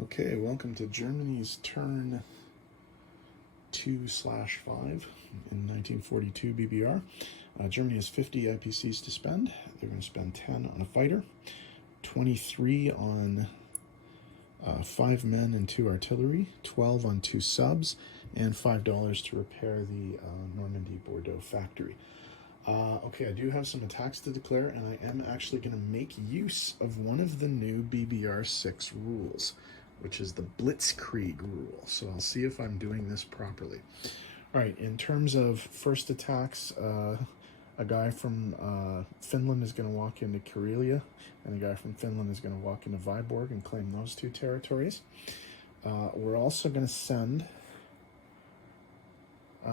Okay, welcome to Germany's turn 2/5 in 1942 BBR. Germany has 50 IPCs to spend. They're going to spend 10 on a fighter, 23 on 5 men and 2 artillery, 12 on 2 subs, and $5 to repair the Normandy Bordeaux factory. Okay, I do have some attacks to declare, and I am actually going to make use of one of the new BBR 6 rules, which is the Blitzkrieg rule. So I'll see if I'm doing this properly. All right, in terms of first attacks, a guy from Finland is going to walk into Karelia, and a guy from Finland is going to walk into Viborg and claim those 2 territories. We're also going to send... oh,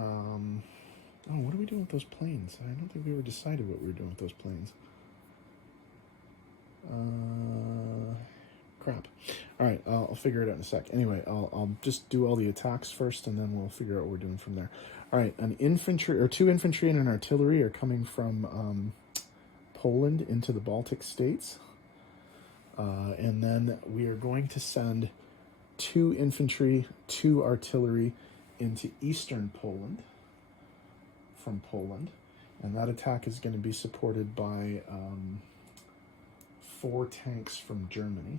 what are we doing with those planes? I don't think we ever decided what we were doing with those planes. Crap. All right, I'll figure it out in a sec. Anyway, I'll just do all the attacks first, and then we'll figure out what we're doing from there. All right, 2 infantry and an artillery are coming from Poland into the Baltic states. And then we are going to send 2 infantry, 2 artillery into eastern Poland from Poland. And that attack is going to be supported by 4 tanks from Germany.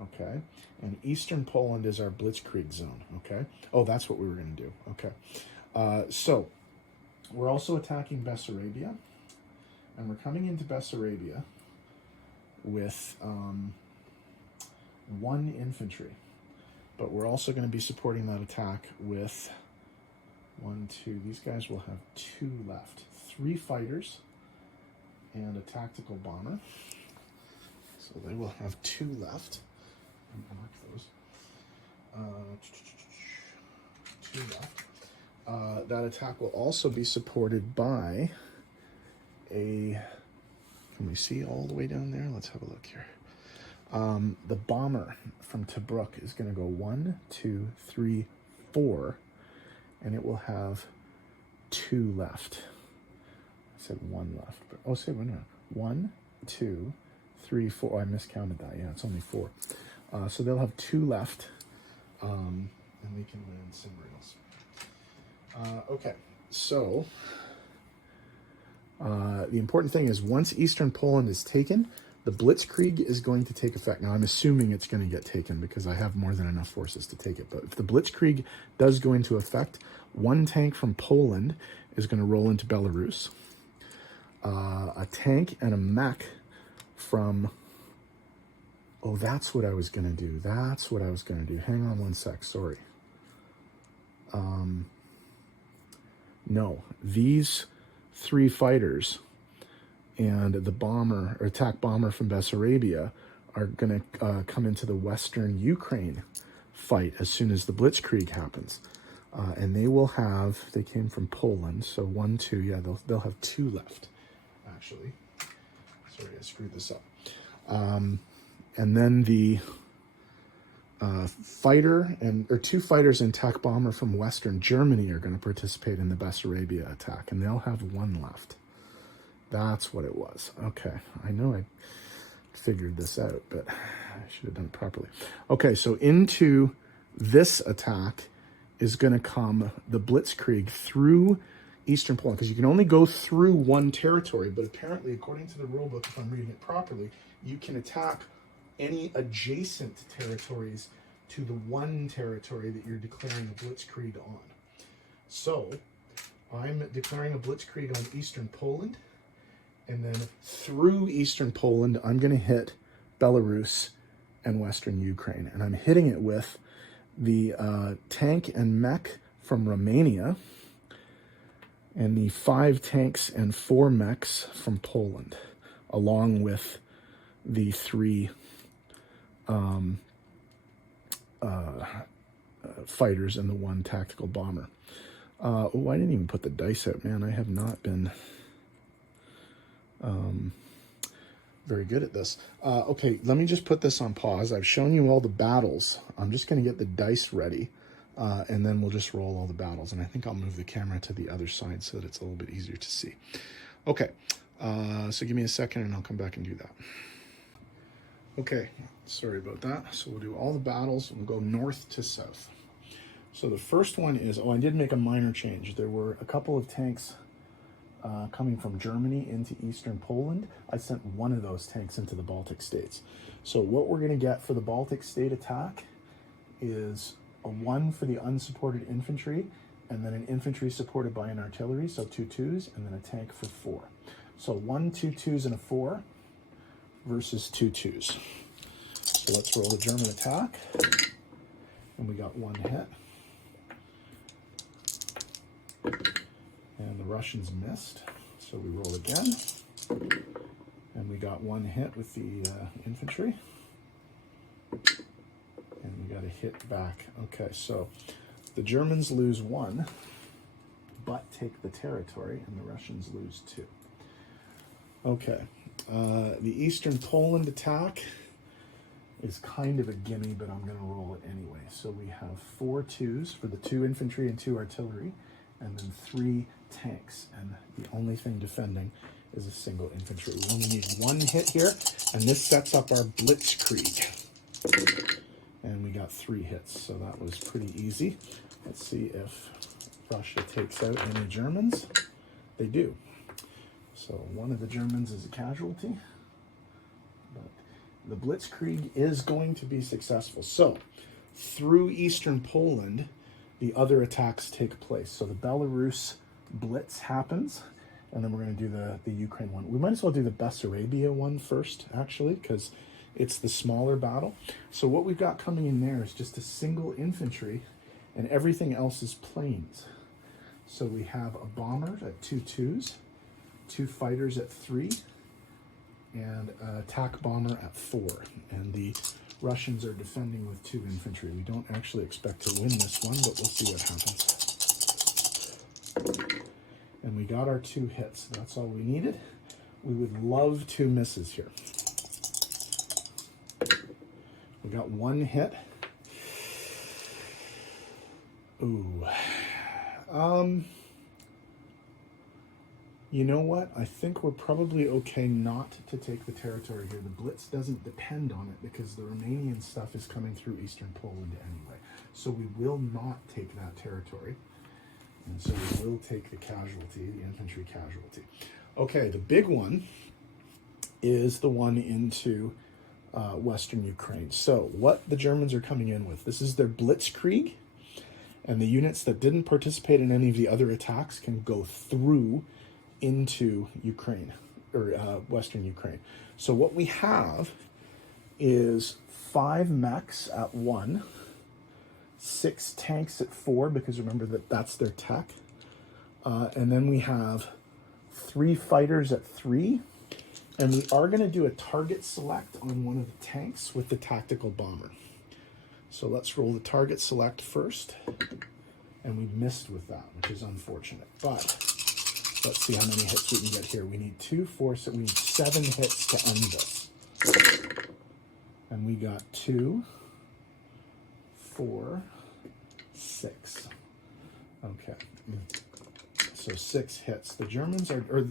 Okay, and eastern Poland is our Blitzkrieg zone, okay? Oh, that's what we were going to do, okay. So, we're also attacking Bessarabia, and we're coming into Bessarabia with 1 infantry, but we're also going to be supporting that attack with 1, 2, these guys will have 2 left, 3 fighters and a tactical bomber, so they will have 2 left. Mark those. 2 left. That attack will also be supported by a... Can we see all the way down there? Let's have a look here. The bomber from Tobruk is going to go 1, 2, 3, 4, and it will have 2 left. I said 1 left, but oh, say no. 1, 2, 3, 4. Oh, I miscounted that. Yeah, it's only 4. So they'll have 2 left, and we can land somewhere else. Okay, so the important thing is once eastern Poland is taken, the Blitzkrieg is going to take effect. Now, I'm assuming it's going to get taken because I have more than enough forces to take it. But if the Blitzkrieg does go into effect, 1 tank from Poland is going to roll into Belarus. A tank and a mech from... Oh, that's what I was going to do. That's what I was going to do. Hang on 1 sec. Sorry. No, these 3 fighters and the bomber or attack bomber from Bessarabia are going to come into the Western Ukraine fight as soon as the Blitzkrieg happens. And they will have, they came from Poland, so 1, 2, yeah, they'll have 2 left, actually. Sorry, I screwed this up. And then the fighter or 2 fighters and attack bomber from Western Germany are going to participate in the Bessarabia attack, and they'll have 1 left. That's what it was. Okay, I know I figured this out, but I should have done it properly. Okay, so into this attack is going to come the Blitzkrieg through eastern Poland, because you can only go through 1 territory, but apparently, according to the rulebook, if I'm reading it properly, you can attack any adjacent territories to the 1 territory that you're declaring a Blitzkrieg on. So, I'm declaring a Blitzkrieg on eastern Poland, and then through eastern Poland, I'm going to hit Belarus and western Ukraine. And I'm hitting it with the tank and mech from Romania, and the 5 tanks and 4 mechs from Poland, along with the 3 fighters and the 1 tactical bomber. Oh, I didn't even put the dice out, man. I have not been very good at this. Okay, let me just put this on pause. I've shown you all the battles. I'm just going to get the dice ready, and then we'll just roll all the battles. And I think I'll move the camera to the other side so that it's a little bit easier to see. Okay, so give me a second and I'll come back and do that. Okay, sorry about that. So we'll do all the battles and we'll go north to south. So the first one is, I did make a minor change. There were a couple of tanks coming from Germany into eastern Poland. I sent one of those tanks into the Baltic states. So what we're gonna get for the Baltic state attack is a 1 for the unsupported infantry, and then an infantry supported by an artillery, so 2 2s, and then a tank for 4. So 1 2 2s and a 4 versus 2 2s. So let's roll the German attack. And we got 1 hit. And the Russians missed, so we roll again. And we got 1 hit with the infantry. And we got a hit back. Okay, so the Germans lose 1, but take the territory, and the Russians lose 2. Okay, the eastern Poland attack is kind of a gimme, but I'm going to roll it anyway. So we have 4 2s for the 2 infantry and 2 artillery, and then 3 tanks. And the only thing defending is a single infantry. We only need 1 hit here, and this sets up our Blitzkrieg. And we got 3 hits, so that was pretty easy. Let's see if Russia takes out any Germans. They do. So one of the Germans is a casualty. But the Blitzkrieg is going to be successful. So through eastern Poland, the other attacks take place. So the Belarus Blitz happens, and then we're going to do the Ukraine one. We might as well do the Bessarabia one first, actually, because it's the smaller battle. So what we've got coming in there is just a single infantry, and everything else is planes. So we have a bomber at 2 2s, 2 fighters at 3, and an attack bomber at 4. And the Russians are defending with 2 infantry. We don't actually expect to win this one, but we'll see what happens. And we got our 2 hits. That's all we needed. We would love 2 misses here. We got 1 hit. Ooh. You know what? I think we're probably okay not to take the territory here. The Blitz doesn't depend on it because the Romanian stuff is coming through eastern Poland anyway. So we will not take that territory. And so we will take the casualty, the infantry casualty. Okay, the big one is the one into Western Ukraine. So what the Germans are coming in with, this is their Blitzkrieg, and the units that didn't participate in any of the other attacks can go through into Ukraine, or Western Ukraine. So what we have is 5 mechs at 1, 6 tanks at 4, because remember that's their tech, and then we have 3 fighters at 3, and we are going to do a target select on one of the tanks with the tactical bomber. So let's roll the target select first, and we missed with that, which is unfortunate, but let's see how many hits we can get here. We need 2, 4, so we need 7 hits to end this. And we got 2, 4, 6. Okay. So 6 hits. The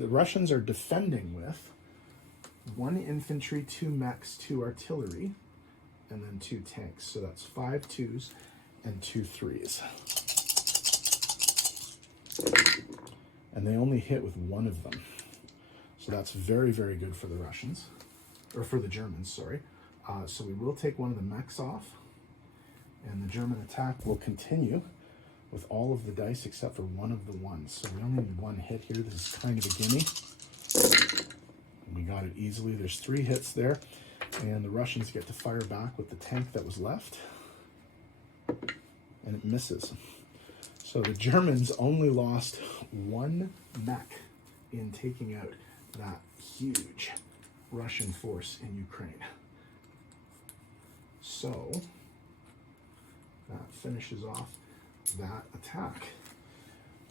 Russians are defending with 1 infantry, 2 mechs, 2 artillery, and then 2 tanks. So that's 5 2s and 2 3s. And they only hit with 1 of them. So that's very, very good for the Russians, or for the Germans, sorry. So we will take one of the mechs off, and the German attack will continue with all of the dice except for one of the ones. So we only need 1 hit here. This is kind of a gimme. And we got it easily. There's 3 hits there, and the Russians get to fire back with the tank that was left, and it misses. So the Germans only lost 1 mech in taking out that huge Russian force in Ukraine. So that finishes off that attack.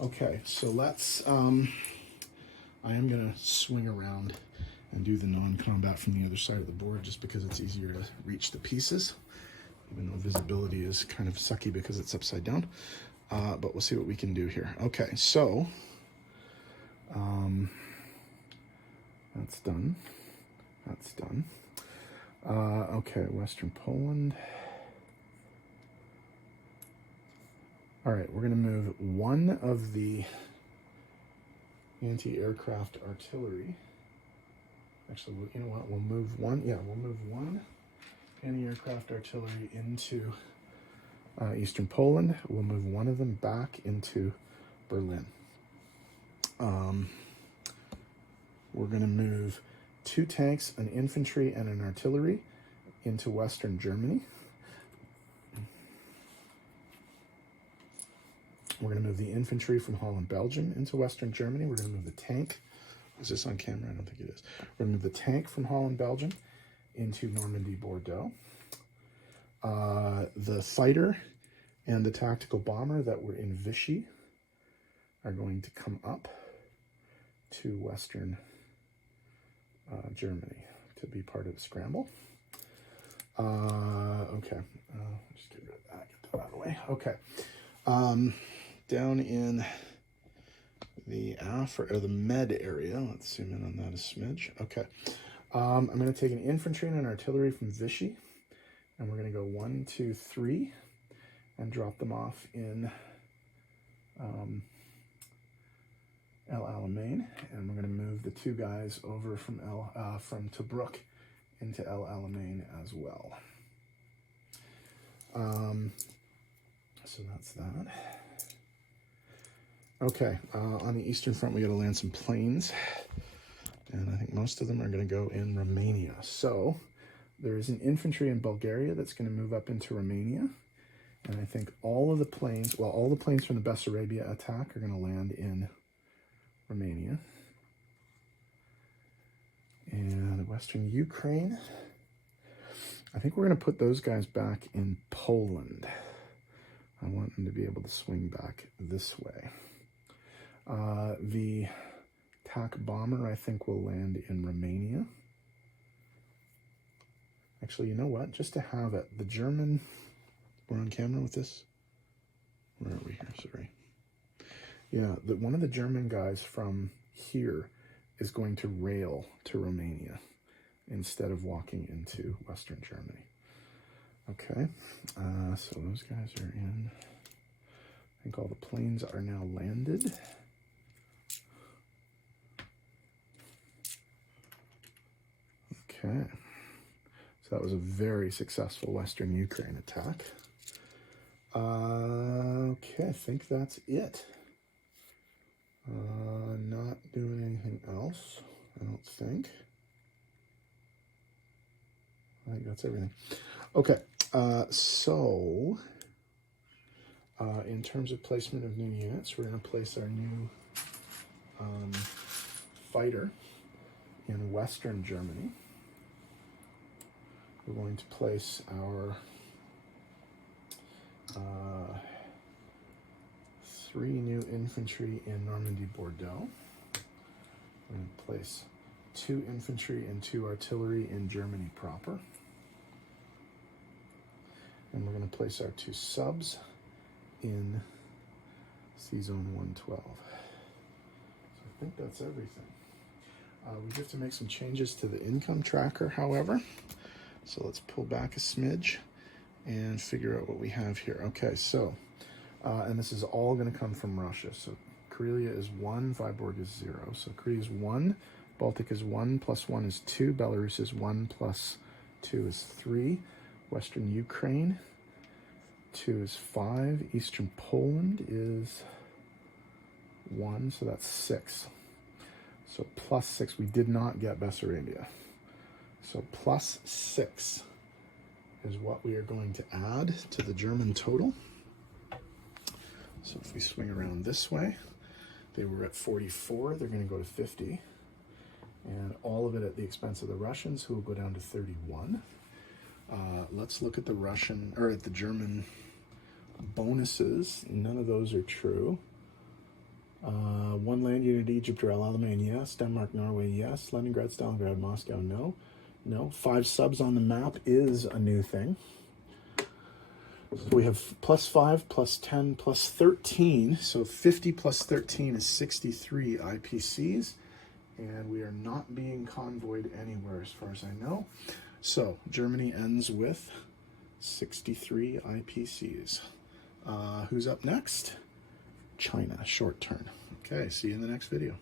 Okay, so let's, I am going to swing around and do the non-combat from the other side of the board just because it's easier to reach the pieces, even though visibility is kind of sucky because it's upside down. But we'll see what we can do here. Okay, so that's done. That's done. Okay, Western Poland. All right, we're going to move one of the anti-aircraft artillery. Actually, you know what? We'll move one. Yeah, we'll move one anti-aircraft artillery into Eastern Poland. We'll move one of them back into Berlin. We're going to move 2 tanks, an infantry, and an artillery into Western Germany. We're going to move the infantry from Holland, Belgium into Western Germany. We're going to move the tank. Is this on camera? I don't think it is. We're going to move the tank from Holland, Belgium into Normandy, Bordeaux. The fighter and the tactical bomber that were in Vichy are going to come up to Western Germany to be part of the scramble. Okay, just get rid of that, get that out of the way. Okay, down in the the Med area, let's zoom in on that a smidge. Okay, I'm going to take an infantry and an artillery from Vichy, and we're going to go 1, 2, 3, and drop them off in El Alamein, and we're going to move the 2 guys over from Tobruk into El Alamein as well. So that's that. Okay, on the Eastern Front, we got to land some planes, and I think most of them are going to go in Romania. So there is an infantry in Bulgaria that's going to move up into Romania, and I think all the planes from the Bessarabia attack are going to land in Romania. And Western Ukraine, I think we're going to put those guys back in Poland. I want them to be able to swing back this way. The attack bomber, I think, will land in Romania. Actually, you know what? Just to have it, the German... We're on camera with this? Where are we here? Sorry. Yeah, one of the German guys from here is going to rail to Romania instead of walking into Western Germany. Okay, so those guys are in. I think all the planes are now landed. Okay, so that was a very successful Western Ukraine attack. Okay, I think that's it. Not doing anything else, I don't think. I think that's everything. Okay, so in terms of placement of new units, we're going to place our new fighter in Western Germany. We're going to place our 3 new infantry in Normandy, Bordeaux. We're going to place 2 infantry and 2 artillery in Germany proper. And we're going to place our 2 subs in C-Zone 112. So I think that's everything. We have to make some changes to the income tracker, however. So let's pull back a smidge and figure out what we have here. Okay, so, and this is all going to come from Russia. So Karelia is 1, Vyborg is 0. So Korea is 1, Baltic is 1, plus 1 is 2, Belarus is 1, plus 2 is 3, Western Ukraine, 2 is 5, Eastern Poland is 1, so that's 6. So plus 6, we did not get Bessarabia. So plus 6 is what we are going to add to the German total. So if we swing around this way, they were at 44, they're going to go to 50. And all of it at the expense of the Russians, who will go down to 31. Let's look at the at the German bonuses. None of those are true. 1 land unit, Egypt or El Alamein, yes. Denmark, Norway, yes. Leningrad, Stalingrad, Moscow, no. No. 5 subs on the map is a new thing. So we have plus 5, plus 10, plus 13. So 50 plus 13 is 63 IPCs. And we are not being convoyed anywhere as far as I know. So Germany ends with 63 IPCs. Who's up next? China, short turn. Okay, see you in the next video.